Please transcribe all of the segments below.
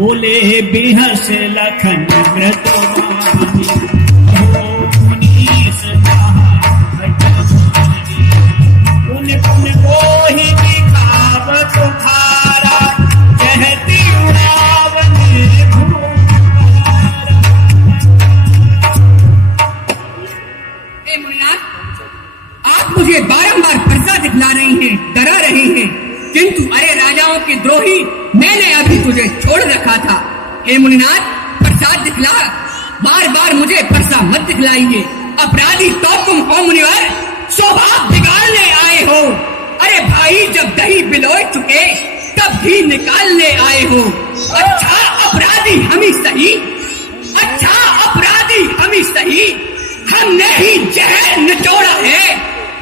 बोले बिहस लखन व्रतवानी, पुन को ही दिखाव तुम्हारा, कहती उड़ावन मुनिनाथ, आप मुझे बारंबार पर्चा दिखला रही हैं, डरा रही हैं, किंतु अरे राजाओं के द्रोही, मैंने अभी तुझे छोड़ रखा था। हे मुनिनाथ, प्रसाद दिखला, बार बार मुझे पर्चा मत दिखलाइए। अपराधी तो तुम हो मुनिवर, स्वभाव बिगाड़ने आए हो। अरे भाई, जब दही बिलोए चुके तब घी निकालने आए हो। अच्छा अपराधी हम ही सही, अच्छा अपराधी हम ही सही, हमने ही जहर निचोड़ा है।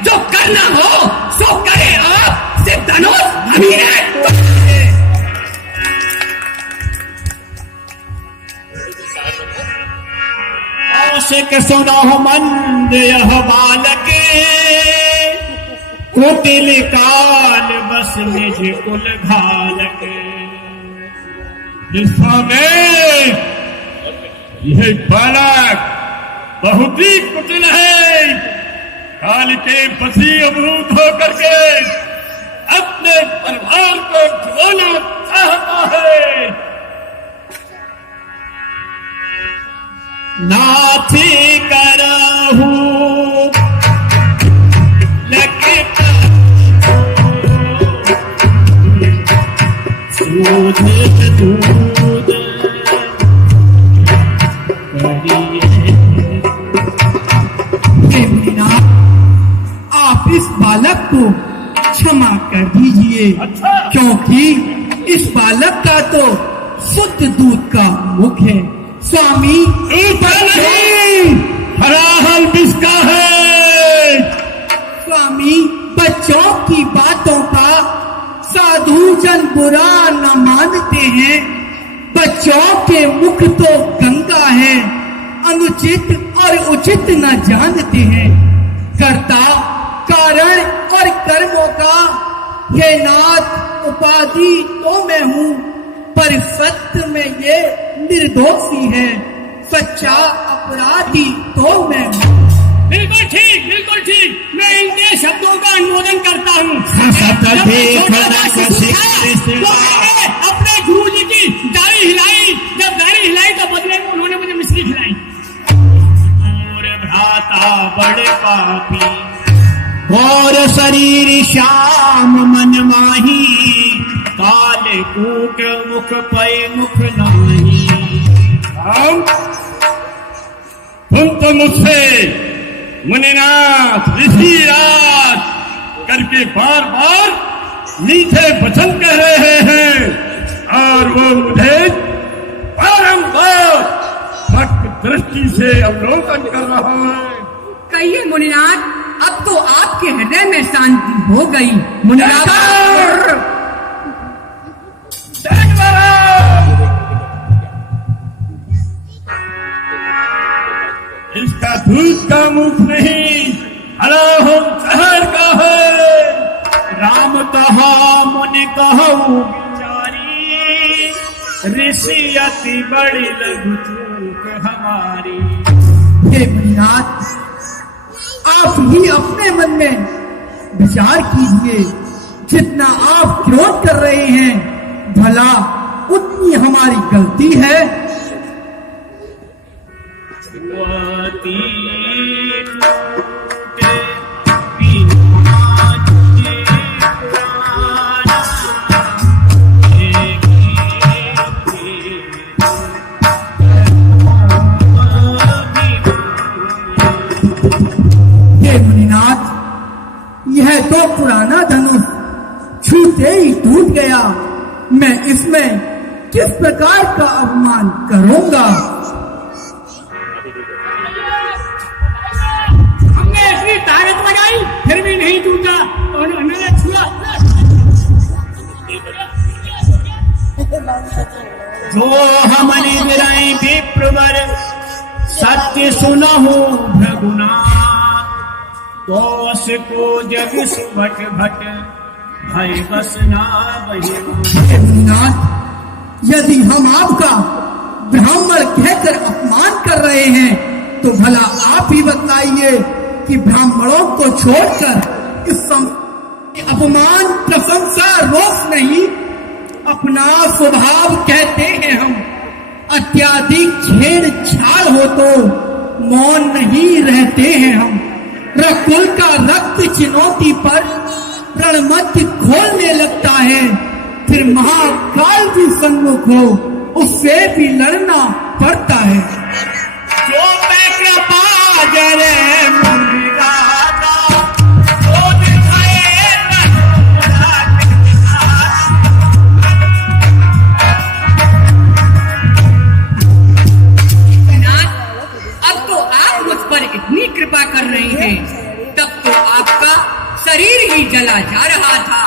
जो करना हो सो करे आप, सिर्फ धनुष हम ही है। आशिक सुनो मंद यह बालक, कुटिल काल बस निज कुल घालक। यह बालक बहुत ही कुटिल है, काल के बसी अमरूद होकर के अपने परिवार को खिलाना चाहता है। नाथी करहू लखता दूध दूध आप इस बालक को क्षमा कर दीजिए। अच्छा। क्योंकि इस बालक का तो शुद्ध दूध का मुख है। स्वामी, हराहल किसका है? स्वामी, बच्चों की बातों का साधु जन बुरा न मानते हैं। बच्चों के मुख तो गंगा है, अनुचित और उचित न जानते हैं। कर्ता कारण और कर्मों का हे नाथ उपाधि तो मैं हूँ, पर सत्य में ये निर्दोषी है। सच्चा अपराधी तो मैं हूँ। बिल्कुल ठीक, मैं इनके शब्दों का अनुमोदन करता हूँ। अपने गुरु जी की दाढ़ी हिलाई, जब दाढ़ी हिलाई तो बदले में उन्होंने मुझे मिश्री खिलाई। और भ्राता बड़े पापी, और शरीर श्याम मन माही, काले कूट मुख पे मुख नाही। तुम तो मुझसे मुनिनाथ ऋषिराज करके बार बार मीठे वचन कह रहे हैं, और वो मुझे बारंबार भक्त दृष्टि से अवलोकन कर रहा है। कहिए मुनिनाथ, अब तो आपके हृदय में शांति हो गई। मुनिनाथ, इसका दूध का मुख नहीं, अलाहुम शहर का है। राम कहा मुनि कहू विचारी, ऋषि अति बड़ी लघु चूक हमारी। हे मुनिनाथ, आप ही अपने मन में विचार कीजिए। जितना आप क्रोध कर रहे हैं, भला उतनी हमारी गलती है। हे मुनिनाथ, यह तो पुराना धनुष छूते ही टूट गया। मैं इसमें किस प्रकार का अपमान करूंगा? हमने इतनी ताकत लगाई फिर भी नहीं टूटा, और उन्होंने छुआ। जो हमने मिलाई विप्रवर, सत्य सुनहु भगुना, कोस को जग सुभट भट, भय बसना बही। मुनिनाथ, यदि हम आपका ब्राह्मण कहकर अपमान कर रहे हैं तो भला आप ही बताइए कि ब्राह्मणों को छोड़कर इस अपमान प्रशंसा रोक नहीं, अपना स्वभाव कहते हैं हम। अत्याधिक छेड़छाड़ हो तो मौन नहीं रहते हैं हम। रकुल का रक्त चुनौती पर रणमंच खोलने लगता है, फिर महाकाल भी सन्मुख हो उससे भी लड़ना पड़ता है। जो मैं कृपा जरे मुर्गा इतनी कृपा कर रही हैं, तब तो आपका शरीर ही जला जा रहा था।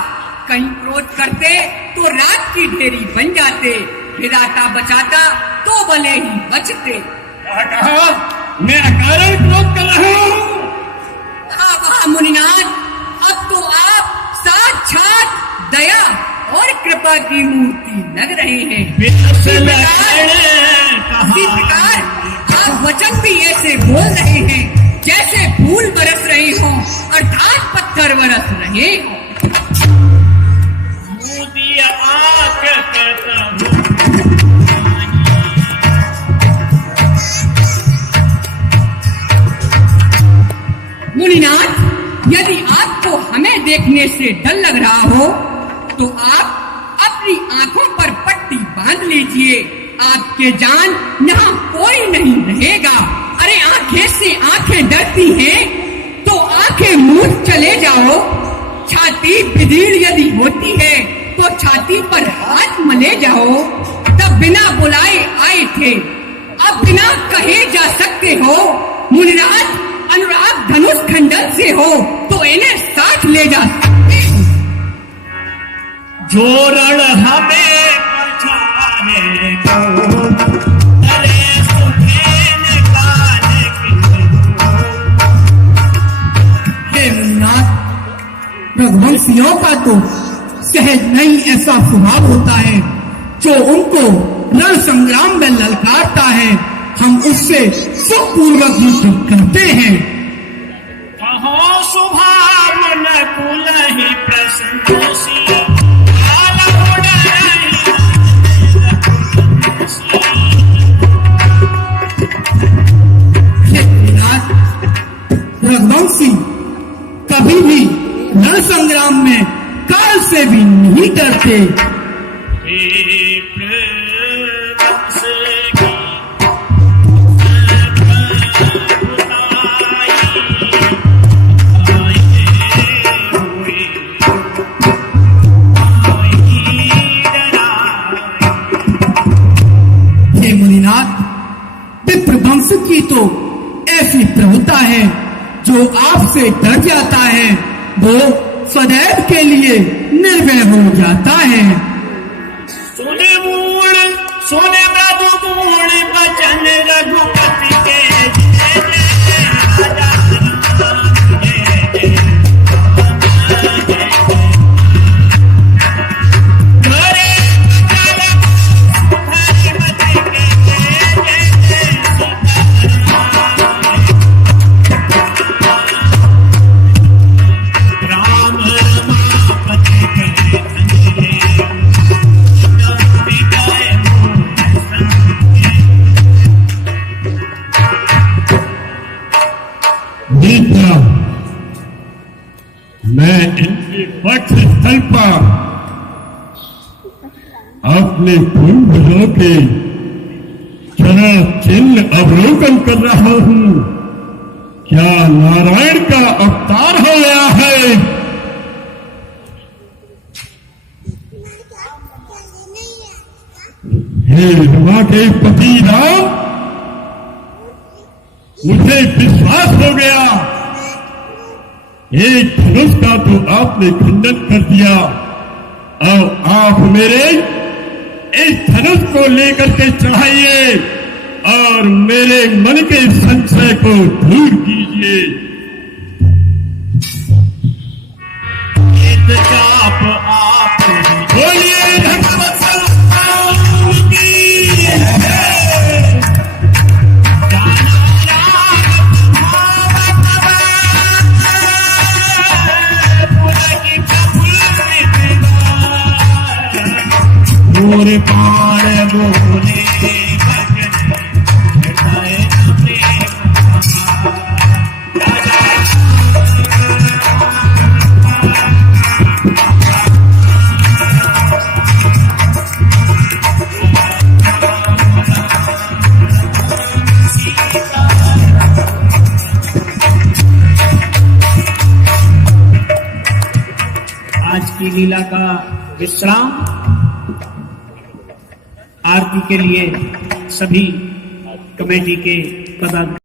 कहीं क्रोध करते तो रात की ढेरी बन जाते, गिराता बचाता तो भले ही बचते। क्या कहा? मैं अकारण क्रोध कर रहा हूँ? वाह मुनिनाथ, अब तो आप साक्षात दया और कृपा की मूर्ति लग रहे हैं। इसी प्रकार आप वचन भी ऐसे बोल रहे हैं जैसे फूल बरस रहे हो अर्थात पत्थर बरस रहे हो। मुनिनाथ, यदि आपको हमें देखने से डर लग रहा हो तो आप अपनी आंखों पर पट्टी बांध लीजिए। आपके जान यहाँ कोई नहीं रहेगा। अरे आंखें से आंखें डरती हैं तो आंखें मूंद चले जाओ। छाती बिदीड़ यदि होती है तो छाती पर हाथ मले जाओ। तब बिना बुलाए आए थे, अब बिना कहे जा सकते हो। मुनिराज अनुराग धनुष खंडन से हो तो इन्हें साथ ले जा सकते हो। जो रण हमें पछाने को अरे सुखेन काल हे मुन्नाथ, रघुवंशियों का तो सहज नहीं ऐसा स्वभाव होता है। जो उनको रण संग्राम में ललकारता है हम उससे सुखपूर्वक युद्ध करते हैं। कहो स्वभाव न कुल ही प्रसन्न रघुवंशी कभी भी रण संग्राम में काल से भी नहीं डरते। हे मुनिनाथ, विप्रवंश की तो ऐसी प्रभुता है, जो आपसे डर जाता है वो सदैव के लिए निर्भय हो जाता है। सोने मूल सोने मृदु गुण बचन रघुपति के जय जय राजा राम जय जय घरे हरिमति के जय जय राम रमापति के मित्र, मैं इनके वक्ष स्थल पर अपने कुंभों के चरण चिन्ह अवलोकन कर रहा हूँ। क्या नारायण का अवतार हो गया है? हे रमा के पति राम, मुझे विश्वास हो गया। एक धनुष का तो आपने खंडन कर दिया, अब आप मेरे इस धनुष को लेकर के चढ़ाइए और मेरे मन के संशय को दूर कीजिए। चाप आप बोलिए भगवत और पार बोले भजन हृदय न प्रेम आज की लीला का विश्राम आरती के लिए सभी कमेटी के पदाधिकारी